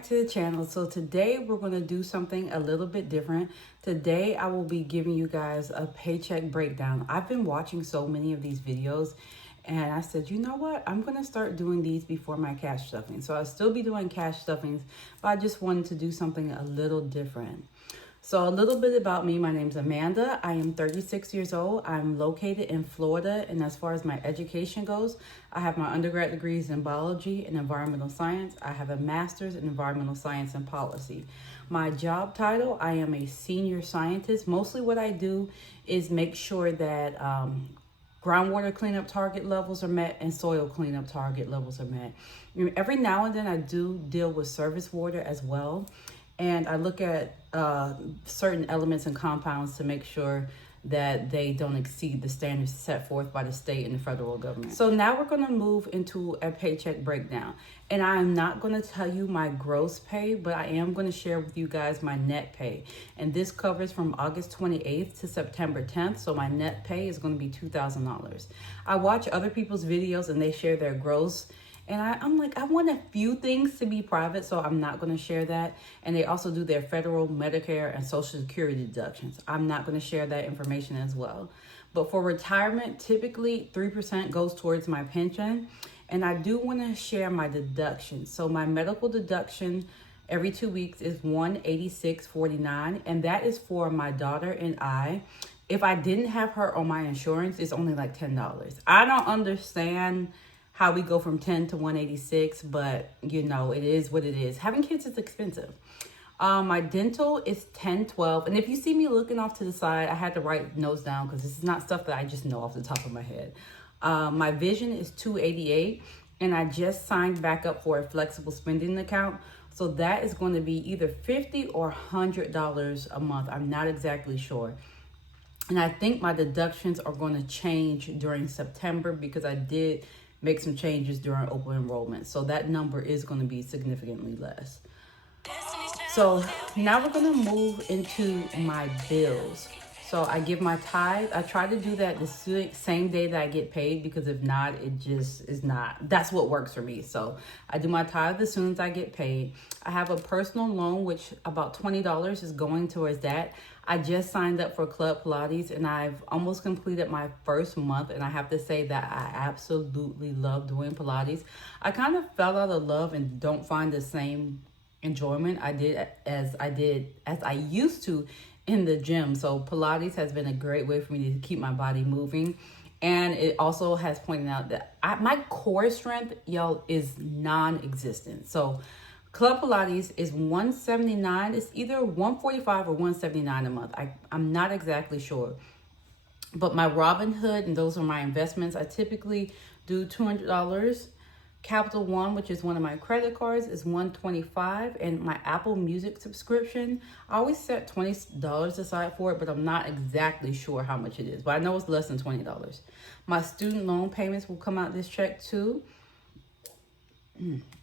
back to the channel. So today we're going to do something a little bit different. Today I will be giving you guys a paycheck breakdown. I've been watching so many of these videos and I said, you know what? I'm going to start doing these before my cash stuffing. So I'll still be doing cash stuffings, but I just wanted to do something a little different. So a little bit about me. My name's Amanda. I am 36 years old. I'm located in Florida. And as far as my education goes, I have my undergrad degrees in biology and environmental science. I have a master's in environmental science and policy. My job title, I am a senior scientist. Mostly what I do is make sure that groundwater cleanup target levels are met and soil cleanup target levels are met. Every now and then I do deal with surface water as well. And I look at certain elements and compounds to make sure that they don't exceed the standards set forth by the state and the federal government. So now we're going to move into a paycheck breakdown. And I'm not going to tell you my gross pay, but I am going to share with you guys my net pay. And this covers from August 28th to September 10th. So my net pay is going to be $2,000. I watch other people's videos and they share their gross. And I'm like, I want a few things to be private, so I'm not going to share that. And they also do their federal, Medicare, and Social Security deductions. I'm not going to share that information as well. But for retirement, typically 3% goes towards my pension. And I do want to share my deductions. So my medical deduction every 2 weeks is $186.49. And that is for my daughter and I. If I didn't have her on my insurance, it's only like $10. I don't understand how we go from 10 to 186, but you know, it is what it is. Having kids is expensive. My dental is 1012. And if you see me looking off to the side, I had to write notes down because this is not stuff that I just know off the top of my head. My vision is 288, and I just signed back up for a flexible spending account. So that is going to be either $50 or $100 a month. I'm not exactly sure. And I think my deductions are going to change during September because I did make some changes during open enrollment. So that number is going to be significantly less. So now we're going to move into my bills. So I give my tithe. I try to do that the same day that I get paid, because if not, it just is not. That's what works for me. So I do my tithe as soon as I get paid. I have a personal loan, which about $20 is going towards that. I just signed up for Club Pilates and I've almost completed my first month. And I have to say that I absolutely love doing Pilates. I kind of fell out of love and don't find the same enjoyment as I used to in the gym. So Pilates has been a great way for me to keep my body moving. And it also has pointed out that my core strength, is non-existent. So Club Pilates is $179. It's either $145 or $179 a month. I'm not exactly sure. But my Robinhood, and those are my investments, I typically do $200. Capital One, which is one of my credit cards, is $125. And my Apple Music subscription, I always set $20 aside for it, but I'm not exactly sure how much it is. But I know it's less than $20. My student loan payments will come out this check too.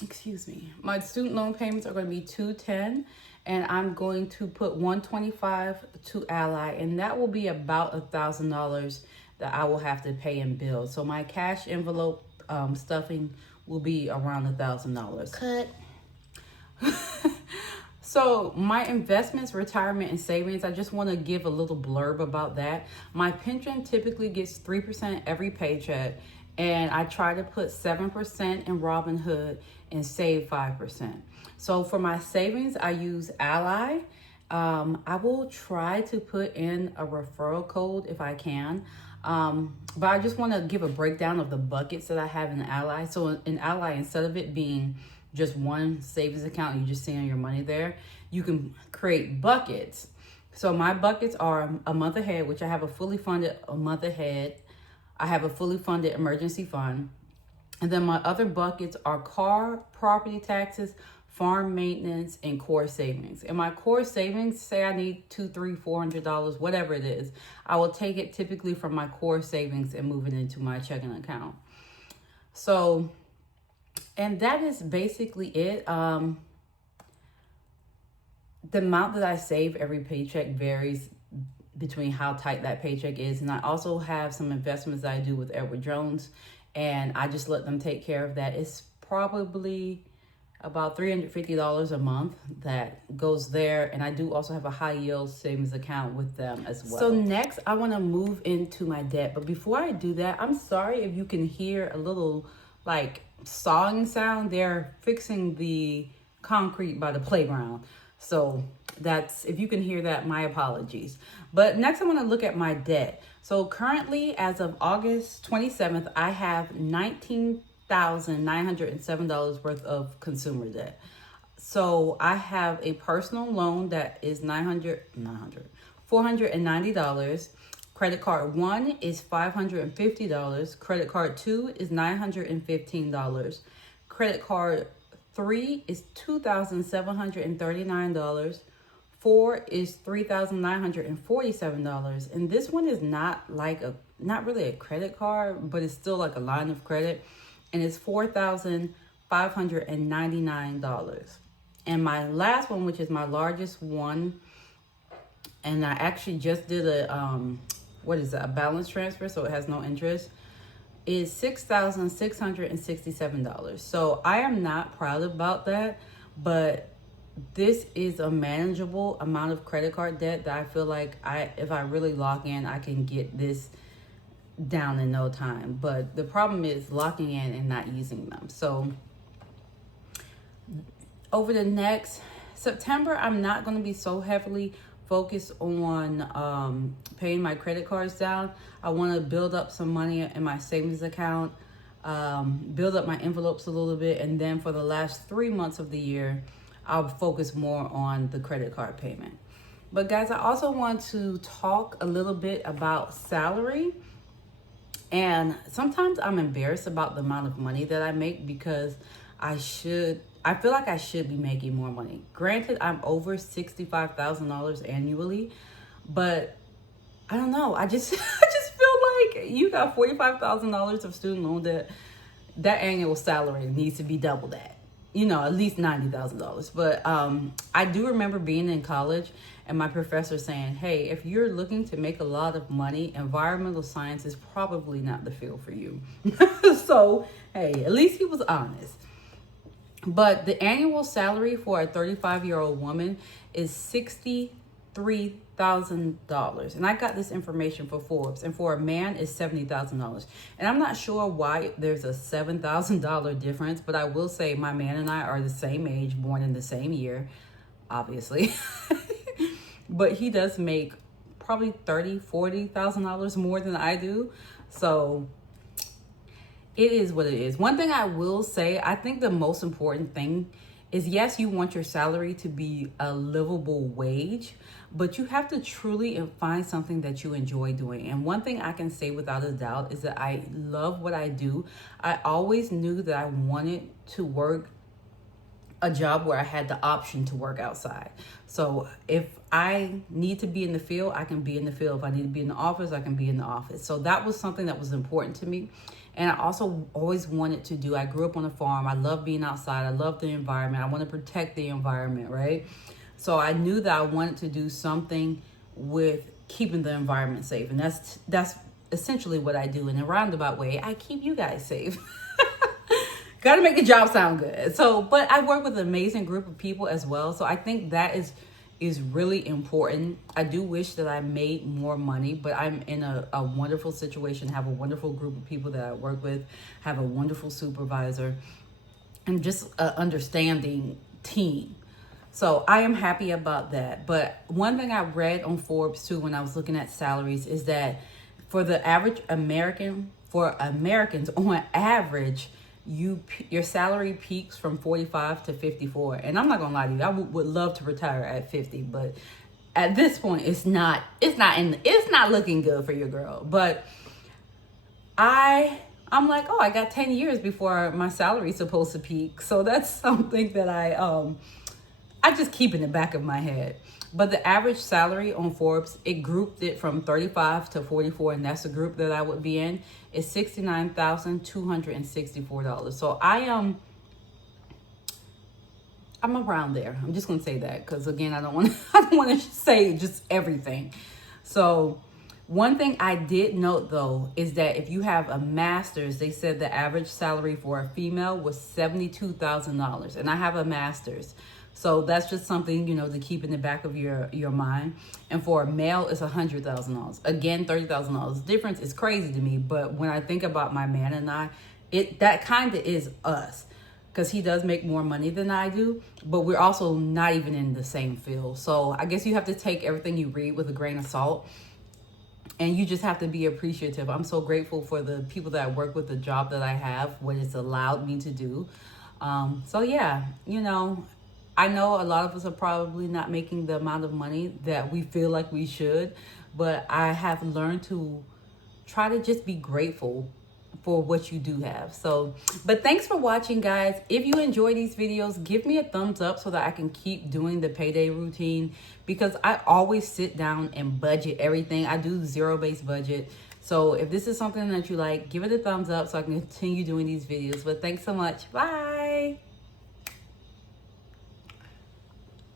Excuse me. My student loan payments are going to be $210, and I'm going to put $125 to Ally, and that will be about $1,000 that I will have to pay in bills. So my cash envelope stuffing will be around $1,000. Cut. So my investments, retirement, and savings, I just want to give a little blurb about that. My pension typically gets 3% every paycheck, and I try to put 7% in Robinhood and save 5%. So for my savings, I use Ally. I will try to put in a referral code if I can. But I just want to give a breakdown of the buckets that I have in Ally. So in Ally, instead of it being just one savings account, you just seeing your money there, you can create buckets. So my buckets are a month ahead, which I have a fully funded a month ahead. I have a fully funded emergency fund. And then my other buckets are car, property taxes, farm maintenance, and core savings. And my core savings, say I need $200, $300, $400, whatever it is, I will take it typically from my core savings and move it into my checking account. So, and that is basically it. The amount that I save every paycheck varies between how tight that paycheck is. And I also have some investments that I do with Edward Jones, and I just let them take care of that. It's probably about $350 a month that goes there. And I do also have a high yield savings account with them as well. So next, I want to move into my debt. But before I do that, I'm sorry if you can hear a little like sawing sound. They're fixing the concrete by the playground. So that's, if you can hear that, my apologies. But next I want to look at my debt. So currently, as of August 27th, I have $19,907 worth of consumer debt. So I have a personal loan that is $490. Credit card 1 is $550. Credit card 2 is $915. Credit card 3 is $2,739. 4 is $3,947. And this one is not really a credit card, but it's still like a line of credit. And it's $4,599. And my last one, which is my largest one, and I actually just did a a balance transfer, so it has no interest, is $6,667. So I am not proud about that, but this is a manageable amount of credit card debt that I feel like if I really lock in, I can get this down in no time. But the problem is locking in and not using them. So over the next September, I'm not going to be so heavily focused on paying my credit cards down. I want to build up some money in my savings account, build up my envelopes a little bit, and then for the last 3 months of the year, I'll focus more on the credit card payment. But guys, I also want to talk a little bit about salary. And sometimes I'm embarrassed about the amount of money that I make because I feel like I should be making more money. Granted, I'm over $65,000 annually, but I don't know. I just feel like you got $45,000 of student loan debt. That annual salary needs to be double that. At least $90,000. But I do remember being in college and my professor saying, hey, if you're looking to make a lot of money, environmental science is probably not the field for you. So, hey, at least he was honest. But the annual salary for a 35-year-old woman is $63,000. And I got this information for Forbes. And for a man, it's $70,000. And I'm not sure why there's a $7,000 difference, but I will say my man and I are the same age, born in the same year, obviously. But he does make probably $30,000-$40,000 more than I do. So it is what it is. One thing I will say, I think the most important thing is, yes, you want your salary to be a livable wage, but you have to truly find something that you enjoy doing. And one thing I can say without a doubt is that I love what I do. I always knew that I wanted to work a job where I had the option to work outside. So if I need to be in the field, I can be in the field. If I need to be in the office, I can be in the office. So that was something that was important to me. And I also always wanted to do, I grew up on a farm. I love being outside. I love the environment. I want to protect the environment, right? So I knew that I wanted to do something with keeping the environment safe. And that's essentially what I do. In a roundabout way, I keep you guys safe. Got to make the job sound good. So, but I work with an amazing group of people as well. So I think that is really important. I do wish that I made more money, but I'm in a wonderful situation, have a wonderful group of people that I work with, have a wonderful supervisor, and just an understanding team. So I am happy about that. But one thing I read on Forbes too, when I was looking at salaries, is that for the average American, for Americans on average, your salary peaks from 45 to 54. And I'm not gonna lie to you, I would love to retire at 50, but at this point it's not looking good for your girl. But I'm like, I got 10 years before my salary is supposed to peak. So that's something that I just keep in the back of my head. But the average salary on Forbes, it grouped it from 35 to 44, and that's the group that I would be in, is $69,264. So I'm around there. I'm just gonna say that because again, I don't want to say just everything. So One thing I did note though is that if you have a master's, they said the average salary for a female was $72,000, and I have a master's. So that's just something, to keep in the back of your mind. And for a male, it's $100,000. Again, $30,000. The difference is crazy to me. But when I think about my man and I, that kind of is us, because he does make more money than I do, but we're also not even in the same field. So I guess you have to take everything you read with a grain of salt, and you just have to be appreciative. I'm so grateful for the people that I work with, the job that I have, what it's allowed me to do. So yeah, I know a lot of us are probably not making the amount of money that we feel like we should, but I have learned to try to just be grateful for what you do have. So, but thanks for watching, guys. If you enjoy these videos, give me a thumbs up so that I can keep doing the payday routine, because I always sit down and budget everything. I do zero-based budget. So if this is something that you like, give it a thumbs up so I can continue doing these videos. But thanks so much. Bye.